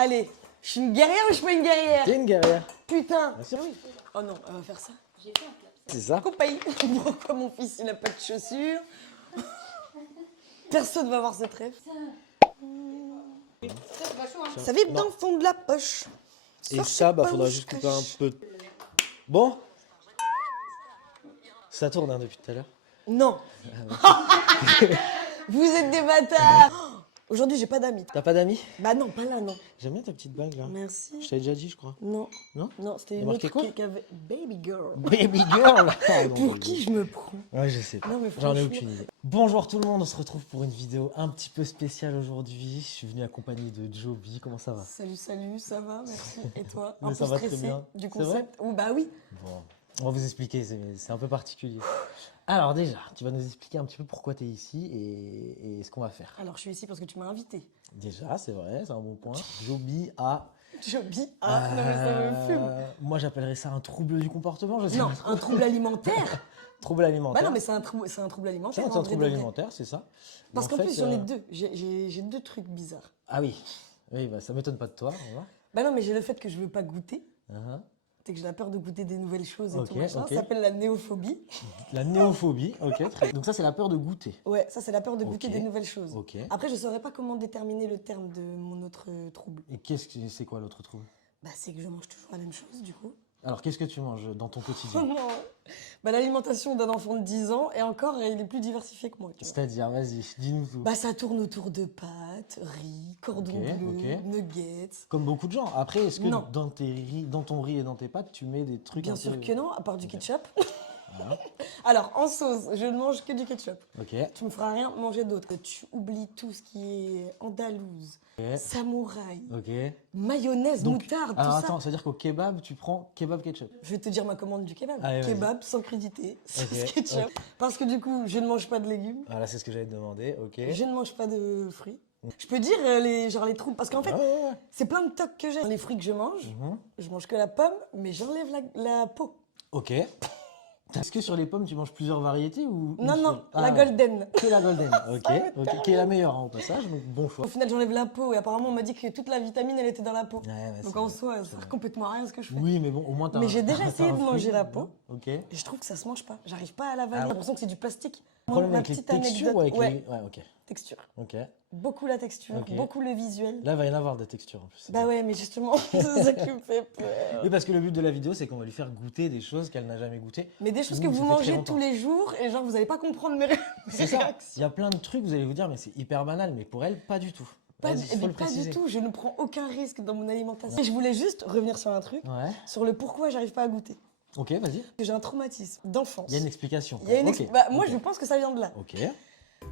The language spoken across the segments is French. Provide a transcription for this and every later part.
Allez, je suis une guerrière ou je suis pas une guerrière? T'es une guerrière. Putain. Bien sûr, oui. Oh non, elle va faire ça. C'est ça. Compagnie. Pourquoi mon fils il n'a pas de chaussures? Personne va voir cette rêve. Ça vibre dans le fond de la poche. Et ça, bah faudra juste couper un peu. Bon. Ça tourne hein, depuis tout à l'heure. Non. Vous êtes des bâtards. Aujourd'hui, j'ai pas d'amis. T'as pas d'amis? Bah non, pas là, non. J'aime bien ta petite bague là. Merci. Je t'avais déjà dit, je crois. Non. Non? Non, c'était T'as une marqué autre quoi qui avait... Baby girl. Baby girl. Pour qui je me prends? Ouais, je sais pas. Non, mais J'en ai franchement- aucune idée. Bonjour tout le monde, on se retrouve pour une vidéo un petit peu spéciale aujourd'hui. Je suis venu accompagné de Joby. Comment ça va? Salut, salut, ça va, merci. Et toi? Mais Un ça peu va très stressé bien. du C'est vrai concept? Oh, bah oui. Bon, on va vous expliquer, c'est un peu particulier. Alors déjà, tu vas nous expliquer un petit peu pourquoi tu es ici et ce qu'on va faire. Alors, je suis ici parce que tu m'as invité. Déjà, c'est vrai, c'est un bon point. Joby a... Joby. Ah, non, mais ça me fume. Moi, j'appellerais ça un trouble du comportement. Je sais Non, pas trop. un trouble alimentaire. Trouble alimentaire. Bah non, mais c'est un trouble alimentaire. C'est en un vrai trouble de vrai. alimentaire, c'est ça. Parce En qu'en fait, plus, j'en ai deux. J'ai deux trucs bizarres. Ah oui, oui bah, ça m'étonne pas de toi, on va. Bah non, mais j'ai le fait que je veux pas goûter. Uh-huh. C'est que j'ai la peur de goûter des nouvelles choses et Ok, tout machin. ok. Ça s'appelle la néophobie. La néophobie, ok. Très... Donc ça, c'est la peur de goûter. Ouais, ça c'est la peur de goûter Ok. des nouvelles choses. Ok. Après, je saurais pas comment déterminer le terme de mon autre trouble. Et c'est quoi l'autre trouble? Bah c'est que je mange toujours la même chose du coup. Alors, qu'est-ce que tu manges dans ton Oh quotidien? non. Bah l'alimentation d'un enfant de 10 ans et encore, il est plus diversifié que moi. Tu vois. C'est-à-dire, vas-y, dis-nous tout. Bah ça tourne autour de pâtes, riz, cordon Ok, bleu, ok. nuggets. Comme beaucoup de gens. Après, est-ce que Non. dans ton riz et dans tes pâtes, tu mets des trucs Bien un sûr peu... que non, à part du ketchup. Voilà. Alors, en sauce, je ne mange que du ketchup. Ok. Tu me feras rien manger d'autre. Tu oublies tout ce qui est andalouse, Ok. samouraï, Ok. mayonnaise, Donc, moutarde, alors tout attends, ça. c'est-à-dire qu'au kebab, tu prends kebab ketchup. Je vais te dire ma commande du kebab. Allez, vas-y. Kebab sans crudité, sans Ok, ketchup. ok. Parce que du coup, je ne mange pas de légumes. Voilà, c'est ce que j'allais te demander. Ok. Je ne mange pas de fruits. Je peux dire les troubles, parce qu'en fait, Ouais, ouais, ouais. c'est plein de tocs que j'ai. Les fruits que je mange que la pomme, mais j'enlève la peau. Ok. Est-ce que sur les pommes, tu manges plusieurs variétés ou une Non, seule? non, Ah, la golden. Que la golden. Ok. Ok. Qui est la meilleure hein, au passage. Donc, bon choix. Au final, j'enlève la peau et apparemment, on m'a dit que toute la vitamine, elle était dans la peau. Ouais, ouais, Donc c'est en vrai, soi, ça c'est sert vrai. complètement à rien ce que je fais. Oui, mais bon, au moins t'as. Mais j'ai déjà t'as essayé un de manger fruit, la peau. Ok. Et je trouve que ça se mange pas. J'arrive pas à l'avaler. Ah ouais. J'ai l'impression que c'est du plastique. Problème Ma avec les petite textures anecdote. ou avec Ouais, les. Ouais, ok. texture. Ok. Beaucoup la texture, Ok. beaucoup le visuel. Là, il va y en avoir des textures en plus. Bah ouais, mais justement, c'est ça qui me fait peur. Oui, parce que le but de la vidéo, c'est qu'on va lui faire goûter des choses qu'elle n'a jamais goûtées. Mais des choses Ouh, que ça vous fait très mangez longtemps. tous les jours et genre vous allez pas comprendre mes C'est ça. Il y a plein de trucs, vous allez vous dire, mais c'est hyper banal, mais pour elle, pas du tout. Pas, Vas-y, faut mais le pas préciser. du tout, je ne prends aucun risque dans mon alimentation. Et je voulais juste revenir sur un truc, Ouais. sur le pourquoi j'arrive pas à goûter. Ok, vas-y. J'ai un traumatisme d'enfance. Il y a une explication. Il y a une Ok, bah, moi, ok. je pense que ça vient de là. Ok.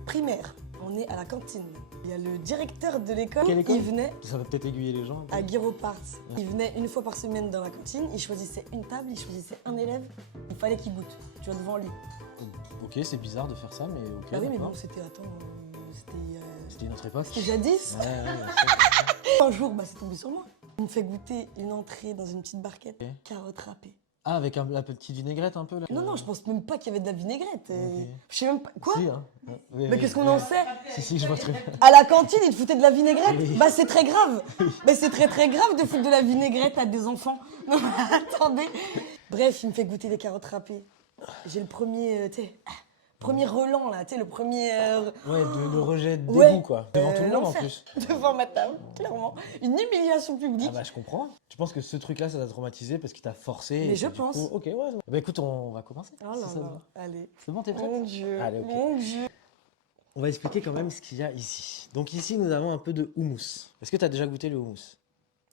Primaire, on est à la cantine. Il y a le directeur de l'école. Quelle école Il venait Ça va peut-être aiguiller les gens. un peu. à Guiropart. Il venait une fois par semaine dans la cantine. Il choisissait une table, il choisissait un élève. Il fallait qu'il goûte. Tu vois, devant lui. Ok, c'est bizarre de faire ça, mais ok. Ah oui, mais d'accord. bon, c'était. Attends. C'était une autre époque. C'était jadis. Ouais, ouais, bien sûr. Un jour, bah, c'est tombé sur moi. Il me fait goûter une entrée dans une petite barquette. Ok. Carotte râpée. Ah, avec la petite vinaigrette un peu là. Non, non, je pense même pas qu'il y avait de la vinaigrette. Ok. Je sais même pas. Quoi? Si, hein. Ouais, Mais ouais, qu'est-ce qu'on ouais. en sait? Si, je vois très bien. À la cantine, ils te foutaient de la vinaigrette? Oui. Bah, c'est très grave. Mais c'est très très grave de foutre de la vinaigrette à des enfants. Non, mais attendez. Bref, il me fait goûter des carottes râpées. J'ai le premier, tu sais, premier relent là, tu sais, le premier. Ouais, le rejet de Ouais. dégoût quoi. Devant tout le monde en l'enfer. plus. Devant ma table, clairement. Une humiliation publique. Ah bah je comprends. Tu penses que ce truc-là, ça t'a traumatisé parce qu'il t'a forcé Mais et je que, du pense. coup, ok, ouais. Bah écoute, on va commencer. Oh si là ça te là. va. Allez. C'est bon, t'es prête? Mon Dieu. Allez, ok. Mon Dieu. On va expliquer quand même ce qu'il y a ici. Donc ici, nous avons un peu de houmous. Est-ce que t'as déjà goûté le houmous?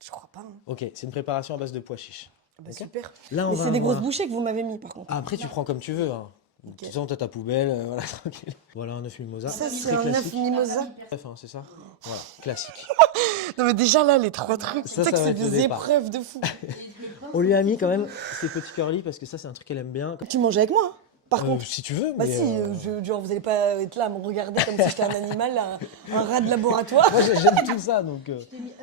Je crois pas. Hein. Ok, c'est une préparation à base de pois chiches. Bah, Ok. super. Là, on Mais va c'est des grosses avoir- bouchées que vous m'avez mis par contre. Ah, après, tu prends comme tu veux. Hein. De Ok. toute façon, t'as ta poubelle, voilà, tranquille. Voilà un œuf mimosa. Ça, c'est Très un œuf classique. mimosa. Œuf, hein, c'est ça? Voilà, classique. Non, mais déjà là, les trois trucs, Ça, tu sais que ça va c'est être le des départ. épreuves de fou. On lui a mis quand même ses petits curly parce que ça, c'est un truc qu'elle aime bien. Tu manges avec moi, hein, par contre. Si tu veux. Bah mais, si, genre vous allez pas être là à me regarder comme si j'étais un animal, un rat de laboratoire. Moi, j'aime tout ça, donc.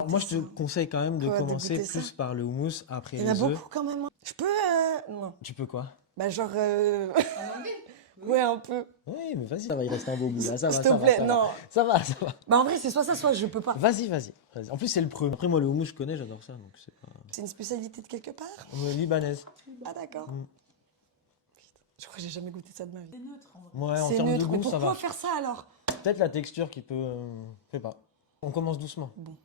Moi, je te conseille quand même de Quoi, de commencer goûter ça plus par le houmous, après Il y en a les œufs. beaucoup quand même. Hein. Je peux... Non. Tu peux quoi? Bah genre... Ouais, un peu. Oui, mais vas-y, ça va, il reste un beau bout là. Ça va, S'il te ça va, plaît, ça va. non. Ça va, ça va. Bah en vrai, c'est soit ça, soit je peux pas. Vas-y, vas-y. En plus, c'est le premier. Après, moi, le houmous, je connais, j'adore ça. Donc, c'est pas. C'est une spécialité de quelque part? Libanaise. Ah d'accord. Mm. Je crois que j'ai jamais goûté ça de ma vie. C'est neutre en vrai. Ouais, en C'est termes de neutre, mais goût, ça pourquoi va. faire ça alors? Peut-être la texture qui peut. Je sais pas. On commence doucement. Bon.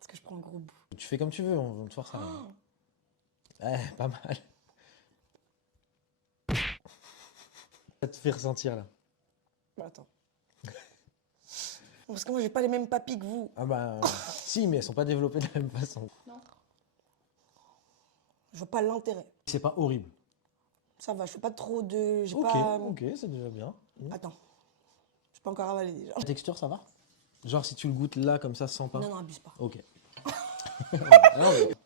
Est-ce que je prends un gros bout? Tu fais comme tu veux, on va te forcer ça. Oh, Ouais, pas mal. Ça te fait ressentir là. bah attends. Parce que moi j'ai pas les mêmes papilles que vous. Ah bah. Si, mais elles sont pas développées de la même façon. Je vois pas l'intérêt. C'est pas horrible. Ça va, je fais pas trop de. J'ai Ok, pas. ok, c'est déjà bien. Attends. Je peux encore avaler déjà. La texture, ça va? Genre, si tu le goûtes là, comme ça, sans pain. Non, non, abuse pas. Ok.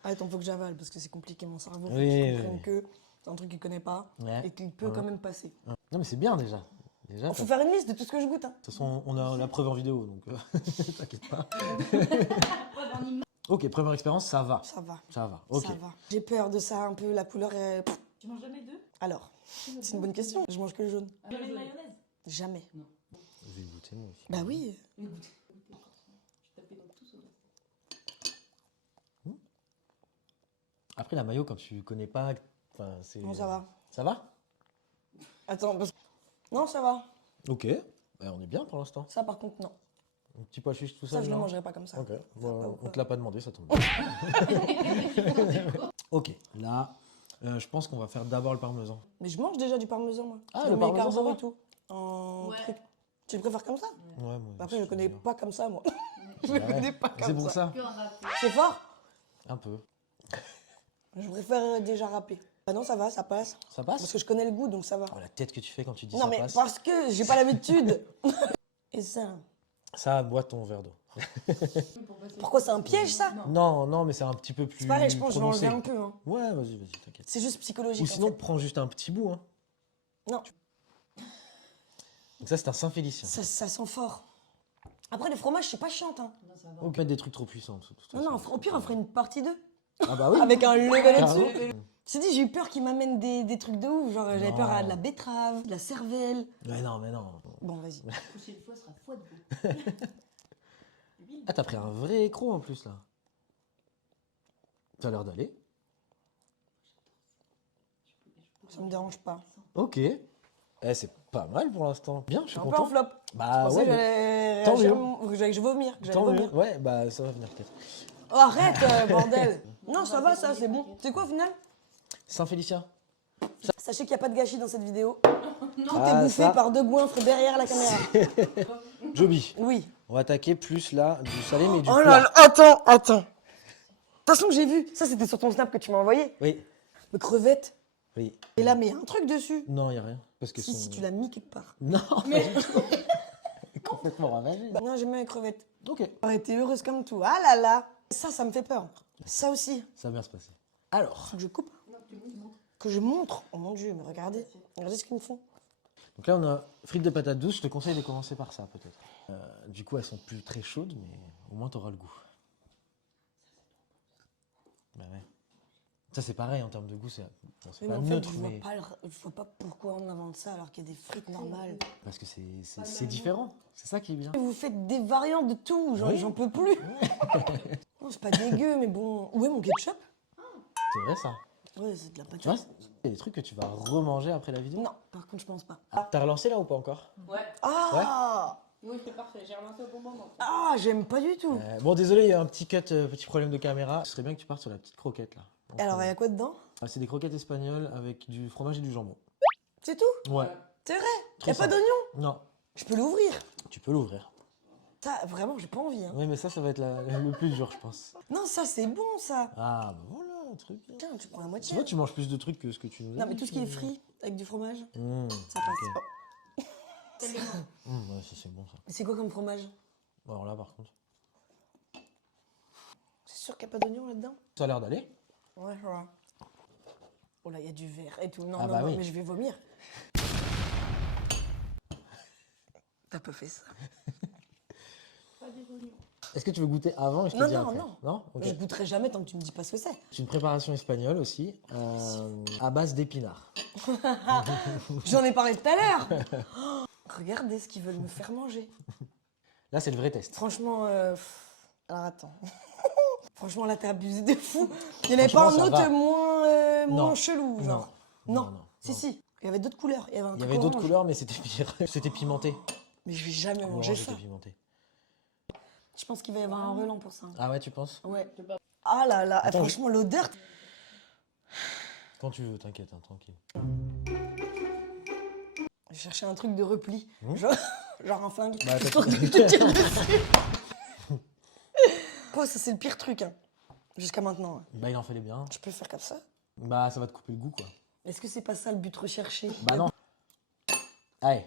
Attends, faut que j'avale parce que c'est compliqué mon cerveau. Faut Oui, qu'il oui, comprenne oui. que c'est un truc qu'il connaît pas Ouais. et qu'il peut Ouais. quand même passer. Non, mais c'est bien déjà. Déjà, Il faut faire une liste de tout ce que je goûte. Hein. de toute façon, on a la preuve en vidéo, donc t'inquiète pas. Ouais, en image. Ok, première expérience, ça va. Ça va. Ça va, ok. Ça va. J'ai peur de ça un peu, la couleur est. Tu manges jamais deux? Alors, c'est une bonne question. Je mange que le jaune. Jamais de mayonnaise? Jamais. Je vais goûter moi aussi. Bah oui. Mais goûtez. Je tapais dans tout ça. Après, la mayo, quand tu connais pas, enfin, c'est. Non, ça va. Ça va? Attends, non, ça va. Ok. Ben, on est bien pour l'instant. Ça, par contre, non. Un petit pois chiche tout ça. Ça, je le non mangerai pas comme ça. Ok. Ça Bon, va ou on quoi te l'a pas demandé, ça tombe bien. Ok. Là, je pense qu'on va faire d'abord le parmesan. Mais je mange déjà du parmesan, moi. Ah, Je le mets parmesan, carbo ça va et tout. En Ouais. truc. Tu le préfères comme ça? Ouais, moi. Après, je le connais pas comme ça, moi. Je Ouais. le connais pas C'est comme pour ça. ça. Que un râpé. C'est fort? Un peu. Je préfère déjà râper. Ah non, ça va, ça passe. Ça passe? Parce que je connais le goût, donc ça va. Oh, la tête que tu fais quand tu dis Non, ça mais passe. parce que j'ai pas l'habitude. Et ça. Ça, bois ton verre d'eau. Pourquoi c'est un piège, ça? Non, non, mais c'est un petit peu plus. C'est pareil, je pense que je vais prononcé. enlever un peu. Hein. Ouais, vas-y, vas-y, t'inquiète. C'est juste psychologique. Ou en sinon, fait. prends juste un petit bout. Hein. Non, Donc ça, c'est un Saint-Félicien. ça sent fort. Après, les fromages, c'est pas chiant. Hein. Non, ça va. On peut mettre des trucs trop puissants. de toute Non, non, façon. au pire, on ferait une partie 2. Ah bah oui. Avec un level Carrément. au-dessus. Je t'ai dit, j'ai eu peur qu'ils m'amènent des trucs de ouf. Genre, j'avais Non. peur à de la betterave, de la cervelle. Mais non, mais non. Bon, vas-y. La prochaine fois sera fois de veau. Ah, t'as pris un vrai écrou en plus là. Ça a l'air d'aller. Ça me dérange pas. Ok. Eh, c'est pas mal pour l'instant. Bien, je Je suis suis un peu en content. flop. Bah Je pensais ouais, que mais j'allais tant réagir, que je vomir. Que j'allais tant mieux. vomir. Ouais, bah ça va venir peut-être. Oh, arrête, bordel. Non, ça va, ça, c'est bon. C'est quoi au final? Saint-Félicien. Sachez qu'il n'y a pas de gâchis dans cette vidéo. Tout Ah, est bouffé ça. par deux goinfres derrière la caméra. Joby. Oui. On va attaquer plus là du salé mais du Oh plat. là là, attends. De toute façon, j'ai vu. Ça, c'était sur ton snap que tu m'as envoyé. Oui. Le crevette. Oui. Et là, mais il y a un truc dessus. Non, y a rien. Parce que Si tu l'as mis quelque part. Non, pas du tout. Complètement ravagé. Non, j'aime bien les crevettes. Ok. J'aurais été heureuse comme tout. Ah là là. Ça me fait peur. Ça aussi. Ça va bien se passer. Alors, Faut que je coupe. Que je montre. Oh mon Dieu, mais regardez. Regardez ce qu'ils me font. donc là on a frites de patates douces. Je te conseille de commencer par ça peut-être. Du coup elles sont plus très chaudes mais au moins tu auras le goût. Bah ouais. Ça c'est pareil en termes de goût, c'est bon, c'est Oui, pas mais en fait, neutre je vois mais pas, je vois pas pourquoi on invente ça alors qu'il y a des frites normales. parce que c'est différent. C'est ça qui est bien. Vous faites des variantes de tout, genre Oui. j'en peux plus. Non, c'est pas dégueu, mais bon. Où est mon ketchup? C'est vrai ça. Ouais, c'est de la Tu vois, patate. il y a des trucs que tu vas remanger après la vidéo. Non, par contre, je pense pas. T'as relancé là ou pas encore? Ouais. Ah, Oui, c'est parfait. J'ai relancé au bon moment. ah, j'aime pas du tout. Bon désolé, il y a un petit cut, petit problème de caméra. Ce serait bien que tu partes sur la petite croquette là. Donc, Alors, il y a quoi dedans? c'est des croquettes espagnoles avec du fromage et du jambon. C'est tout? Ouais. C'est vrai? Y Très a pas simple. d'oignon? Non, Je peux l'ouvrir. tu peux l'ouvrir. Ça, vraiment, j'ai pas envie. Hein. Oui, mais ça va être le plus dur, je pense. Non, ça, c'est bon, ça. Ah, bah voilà, un truc. Bien. Tiens, tu prends la Tu moitié. vois, tu manges plus de trucs que ce que tu nous as Non, mais dit, tout ce qui est tu- frit avec du fromage, Mmh, ça passe. Tellement. ouais, ça c'est bon ça. Mais c'est quoi comme fromage? Alors là, par contre, C'est sûr qu'il n'y a pas d'oignon là-dedans? ça a l'air d'aller. Ouais, je vois. Oh là, il y a du verre et tout. Non, Ah non, bah non, oui. mais je vais vomir. T'as pas fait ça. Pas des oignons. Est-ce que tu veux goûter avant et je te Non, dis non, après? non. Non. Ok. Je goûterai jamais tant que tu me dis pas ce que c'est. C'est une préparation espagnole aussi, à base d'épinards. J'en ai parlé tout à l'heure. Oh, regardez ce qu'ils veulent me faire manger. Là, c'est le vrai test. Franchement, alors attends. Franchement, là, t'as abusé de fou. Il n'y en avait pas un Franchement, ça autre va. moins Non. chelou, genre. Non. Si, si. Il y avait d'autres couleurs. Il y avait un Il y truc avait d'autres orange. couleurs, mais c'était pire. C'était pimenté. Mais je vais jamais manger L'orange ça. était pimenté. Je pense qu'il va y avoir un relent pour ça. Ah ouais, tu penses? Ouais. Ah là là, Attends, franchement, l'odeur. Quand tu veux, t'inquiète, hein, tranquille. Je cherchais un truc de repli. Mmh. Genre un flingue. Bah, Histoire de te tirer dessus. Quoi, ça, c'est le pire truc, hein. Jusqu'à maintenant. Hein. Bah, il en fallait bien. Je peux faire comme ça? Bah, ça va te couper le goût, quoi. Est-ce que c'est pas ça le but recherché? Bah non. Allez.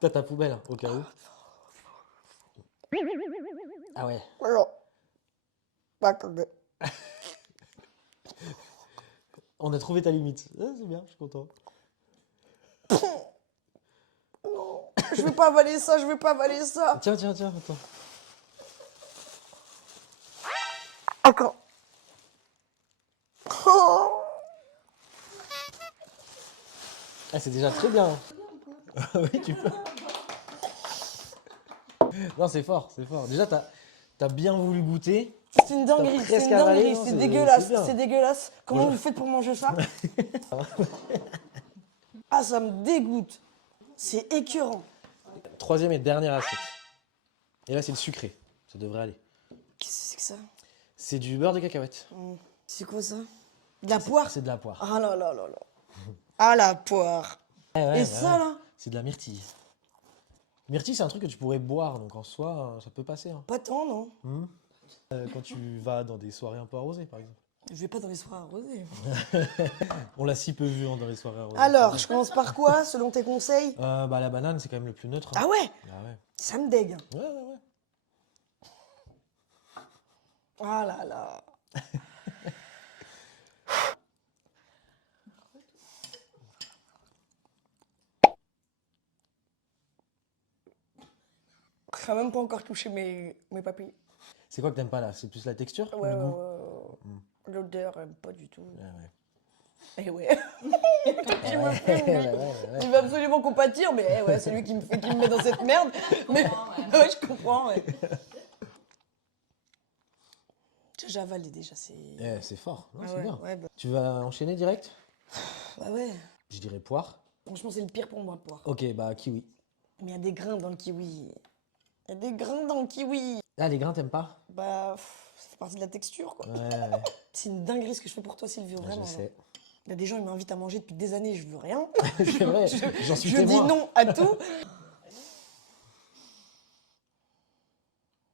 T'as ta poubelle, hein, au cas où. Ah ouais. Alors. Pas comme. On a trouvé ta limite. Ah, c'est bien, je suis content. Non, je veux pas avaler ça, je veux pas avaler ça. Tiens, attends. Encore. Oh. Ah, c'est déjà très bien. Oui, tu peux. Non, c'est fort. Déjà, t'as bien voulu goûter. C'est une dinguerie, T'as c'est presque une avalé, dinguerie, non, c'est c'est dégueulasse, bien. c'est dégueulasse. Comment Voilà. vous faites pour manger ça? Ah, ça me dégoûte. C'est écœurant. Troisième et dernière assiette. Et là, c'est le sucré. Ça devrait aller. Qu'est-ce que c'est que ça? C'est du beurre de cacahuète. C'est quoi ça? De la poire? C'est de la poire. Ah là là là là. Ah la poire. Ouais, Et ça là? C'est de la myrtille. Myrtille, c'est un truc que tu pourrais boire, donc en soi, ça peut passer. Hein. Pas tant, non? Quand tu vas dans des soirées un peu arrosées, par exemple. Je vais pas dans les soirées arrosées. On l'a si peu vu hein, dans les soirées arrosées. Alors, je commence par quoi, selon tes conseils? Bah, la banane, c'est quand même le plus neutre. Hein. Ah ouais? Ah ouais. Ça me dégue. Ouais. Ah là là. Je n'ai même pas encore touché mes papilles. C'est quoi que t'aimes pas là? C'est plus la texture ou Ouais, le ouais, goût? ouais. L'odeur, pas du tout. Ouais. Eh ouais. Il me fume, lui. Il veut absolument compatir, mais eh ouais, c'est lui qui me met dans cette merde. Mais ouais, je comprends, ouais. J'ai avalé déjà, c'est... C'est fort, non, Ah c'est ouais, bien. ouais, bah Tu vas enchaîner direct? ouais. Je dirais poire. Franchement, c'est le pire pour moi, poire. Ok, bah kiwi. Mais il y a des grains dans le kiwi. Il y a des grains dans le kiwi. Ah, les grains, t'aimes pas? Bah, ça fait partie de la texture, quoi. Ouais, C'est une dinguerie ce que je fais pour toi, Sylvie, je vraiment. sais. Il y a des gens, ils m'invitent à manger depuis des années, je veux rien. C'est vrai, j'en suis Je dis témoin. non à tout.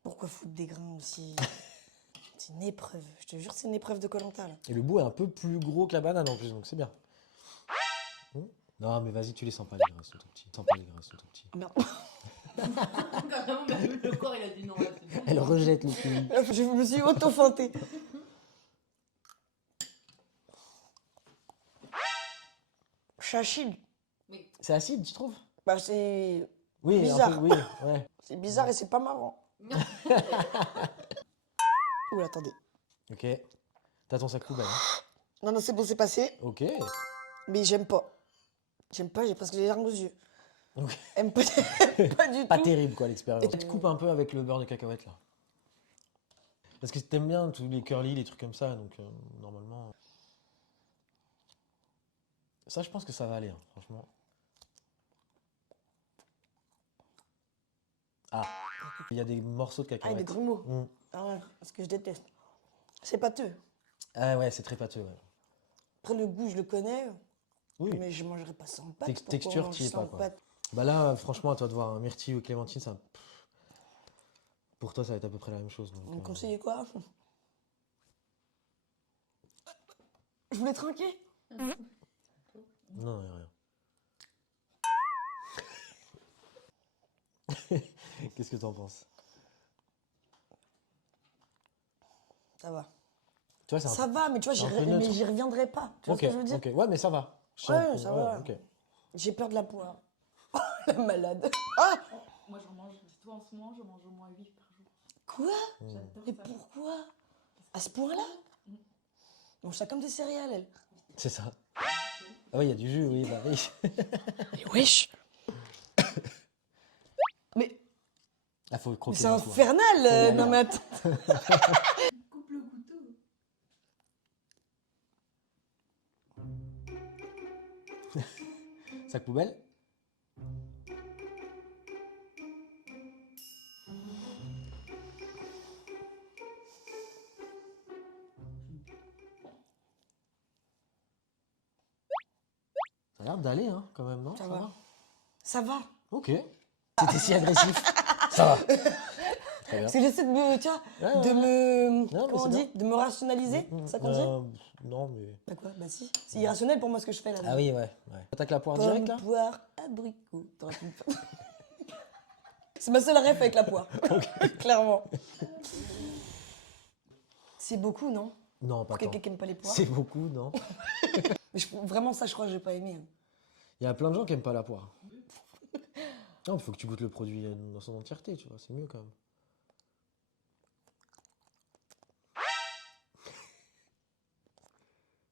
Pourquoi foutre des grains aussi? C'est une épreuve. Je te jure, c'est une épreuve de Koh-Lanta, là. Et le bout est un peu plus gros que la banane en plus, donc c'est bien. Non, mais vas-y, tu les sens pas les grains, ils sont tout petits. Sens pas les grains, ils sont tout petits. Oh, merde. Carrément, même le corps, il a dit non. Là, c'est bon. Elle rejette le kiwi. Je me suis auto-feintée. C'est acide. C'est acide, tu trouves? Bah, c'est Oui, bizarre. un peu, oui, ouais. C'est bizarre et c'est pas marrant. Oula, attendez. Ok. T'as ton sac poubelle. Hein. Non, non, c'est bon, c'est passé. Ok. Mais j'aime pas. J'aime pas, j'ai presque les larmes aux yeux. Ok. Aime pas, pas du Pas tout. terrible quoi l'expérience. Tu te coupes un peu avec le beurre de cacahuète là. Parce que t'aimes bien tous les curly, les trucs comme ça, donc normalement. Ça, je pense que ça va aller, hein, franchement. Ah, il y a des morceaux de Ah, il y a cacahuète. des grumeaux. Mm. Ah ouais, parce que je déteste. C'est pâteux. Ah ouais, c'est très pâteux. Ouais. Après, le goût, je le connais. Oui. Mais je mangerai pas sans pâte. Pourquoi Texture, on mange t'y es sans pas, quoi. pâte? Bah là, franchement, à toi de voir, un myrtille ou clémentine, ça. Pour toi, ça va être à peu près la même chose. Donc, Vous me conseillez quoi? Je voulais trinquer. Non, il y a rien. Qu'est-ce que t'en penses? Ça va. Tu vois, c'est un Ça va, mais tu vois, c'est un peu neutre. j'y reviendrai pas. Tu vois Ok, ce que je veux dire? ok. Ouais, mais ça va. Ouais, ça va. ok. J'ai peur de la poire. La malade. Ah! Moi, j'en mange, toi en ce moment, j'en mange au moins 8 par jour. Quoi? J'adore Mais ça. pourquoi? À ce point-là? On mange ça comme des céréales, elle. C'est ça. Ah oui, il y a du jus, oui, bah oui. Mais wesh! Mais Ah, faut croquer c'est d'un coup, hein. infernal! y aller, Non hein. mais attends. Coupe le couteau. Sac poubelle. Ça a l'air d'aller, hein, quand même, non? Ça va. Ça va. Ok. C'était si agressif. Ça va. Très bien. Parce que j'essaie de me, tu vois, Ouais, de ouais. me, Non, mais comment on c'est dit, de me rationaliser, c'est ça qu'on dit? Non, mais... Bah quoi? Bah si. C'est irrationnel pour moi ce que je fais là. Ah oui, ouais. Attaque la poire Pomme, direct, là? poire, abricot. T'aurais pu me faire. C'est ma seule ref avec la poire. Clairement. C'est beaucoup, non? Non, pas Pour tant. quelqu'un qui aime pas les poires. C'est beaucoup, non? Mais vraiment, ça, je crois que j'ai pas aimé. Hein. Il y a plein de gens qui aiment pas la poire. Non, il faut que tu goûtes le produit dans son entièreté, tu vois, c'est mieux quand même.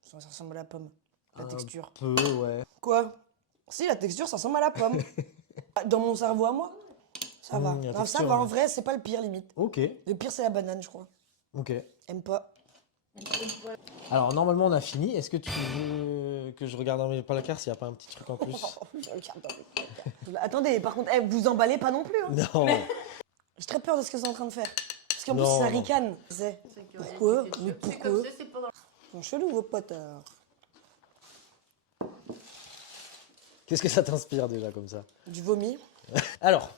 Ça ressemble à la pomme. La Un texture. peu, ouais. Quoi? Si, la texture, ça ressemble à la pomme. Dans mon cerveau à moi, ça va. la Non, ça texture, va, en ouais. vrai, c'est pas le pire, limite. Ok, Le pire, c'est la banane, je crois. ok. Aime pas. Alors, normalement, on a fini. Est-ce que tu veux que je regarde dans mes placards s'il n'y a pas un petit truc en plus? Attendez, par contre, vous emballez pas non plus. Hein. Non. J'ai très peur de ce que c'est en train de faire. Parce qu'en plus, Non, ça non. ricane. C'est C'est que Pourquoi? il y a du Mais ketchup. C'est pourquoi? comme ça, c'est pas dans Ils sont chelous, vos potes. Qu'est-ce que ça t'inspire déjà comme ça? Du vomi. Alors,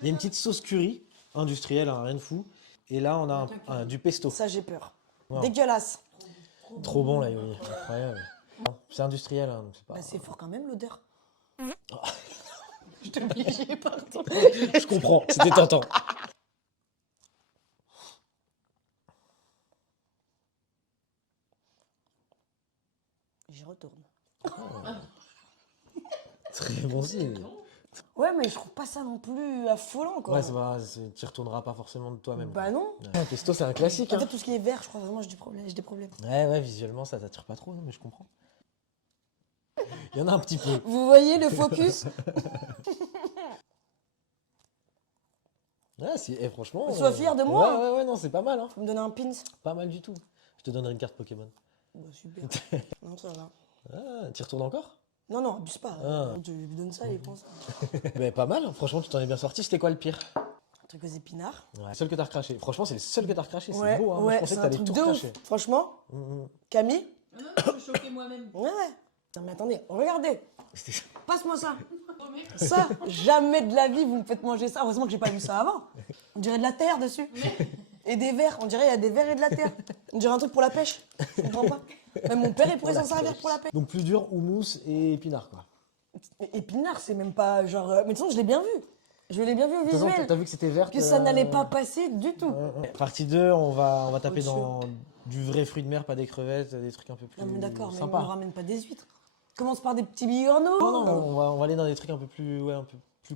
il y a une petite sauce curry industrielle, hein, rien de fou. Et là, on a du pesto. Ça, j'ai peur. Wow. Dégueulasse. Trop bon, là, Yoni. Incroyable. C'est industriel, hein, donc c'est pas... Bah, c'est fort quand même, l'odeur. Je t'ai obligé, pardon. Je comprends, c'était tentant. J'y retourne. Très bon signe. Ouais, mais je trouve pas ça non plus affolant, quoi. Ouais, c'est pas, tu y retourneras pas forcément de toi-même. Bah non. Ouais, pesto, c'est un classique. En Hein. fait, tout ce qui est vert, je crois vraiment, j'ai des problèmes. Ouais, visuellement, ça t'attire pas trop, non, mais je comprends. Il y en a un petit peu. Vous voyez le focus? Ouais, franchement. Sois fier de moi. Ouais, non, c'est pas mal, hein. Vous me donnez un pins? Pas mal du tout. Je te donnerai une carte Pokémon. Bah, super. Non, ça va. Ah, tu retournes encore? Non, non, abuse pas. Ah. Tu lui donnes ça, il prend ça. Mais pas mal, hein. Franchement, tu t'en es bien sorti. C'était quoi le pire? Un truc aux épinards. Ouais. Le seul que t'as recraché. Franchement, c'est le seul que t'as recraché. C'est Ouais, beau, hein. Moi, ouais, je pensais c'est que un t'allais truc tout de ouf. recracher. Franchement, Mhm. Camille? Non, non, je suis choquée moi-même. Ouais, ouais. Non, mais attendez, regardez. C'était- Passe-moi ça. Oh, mec. Ça, jamais de la vie vous me faites manger ça. Heureusement que j'ai pas vu ça avant. On dirait de la terre dessus. Et des vers. On dirait il y a des vers et de la terre. On dirait un truc pour la pêche. Je comprends pas. Même mon père, il pourrait s'en servir pour la pêche. Donc plus dur, houmous et épinards, quoi. Épinard, c'est même pas genre. Mais de toute façon, je l'ai bien vu. Je l'ai bien vu au De toute façon, visuel. t'as vu que c'était vert. Que ça n'allait pas passer du tout. Partie 2, on va taper Au-dessus. dans du vrai fruit de mer, pas des crevettes, des trucs un peu plus Non, mais d'accord, mais on sympas. ne ramène pas des huîtres. Commence par des petits bigorneaux. Non, on va aller dans des trucs un peu plus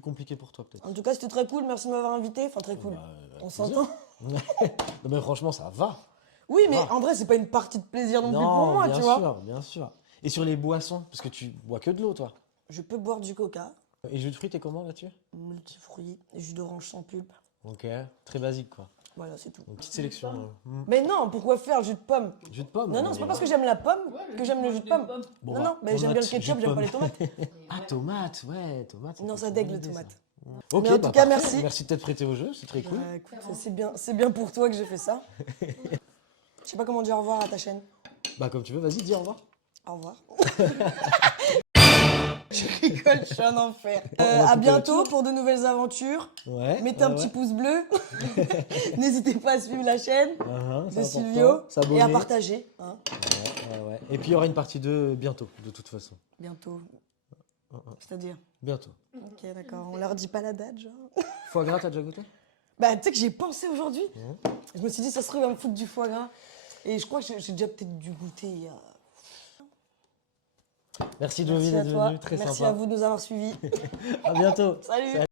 compliqués pour toi, peut-être. En tout cas, c'était très cool. Merci de m'avoir invité. Enfin, très cool. Bah, On plaisir. s'entend. Non, mais franchement, ça va. Oui, mais Ah. en vrai, c'est pas une partie de plaisir non plus pour moi, bien tu sûr, vois. bien sûr. Et sur les boissons, parce que tu bois que de l'eau, toi. Je peux boire du coca, Et jus de fruits, t'es comment là-dessus? multifruits, jus d'orange sans pulpe. Ok, très basique, quoi. Voilà, c'est tout. Donc, petite sélection. Mais non, pourquoi faire jus de pomme? Jus de pomme. Non, non, c'est pas parce que j'aime la pomme Ouais, que j'aime le jus de pomme. Bon, Non, bah, non, mais j'aime bien le tomate, jus ketchup, de j'aime pas pomme. les tomates. Ah, tomate, ouais, tomate. Non, peut ça être dégue une le bonne idée, tomate. ça. Ok, Mais en tout bah, cas, parfait. merci. Merci de t'être prêté au jeu, c'est très cool. Bah, écoute, c'est bien pour toi que j'ai fait ça. Je sais pas comment dire au revoir à ta chaîne. Bah, comme tu veux, vas-y, dis au revoir. Au revoir. Je rigole, je suis un enfer. On va À couper bientôt là-dessus. pour de nouvelles aventures. Ouais. Mettez un petit pouce bleu. N'hésitez pas à suivre la chaîne de Silvio et à partager. Hein. Ouais. Et puis il y aura une partie 2 bientôt, de toute façon. Bientôt. C'est-à-dire. Bientôt. Ok, d'accord. On leur dit pas la date, genre. Foie gras, t'as déjà goûté? Bah, tu sais que j'ai pensé aujourd'hui. Je me suis dit, ça se trouve, il va me foutre du foie gras. Et je crois que j'ai déjà peut-être dû goûter il y a. Merci Jovi Merci à d'être toi. venu, très Merci sympa. à vous de nous avoir suivis. À bientôt. Salut.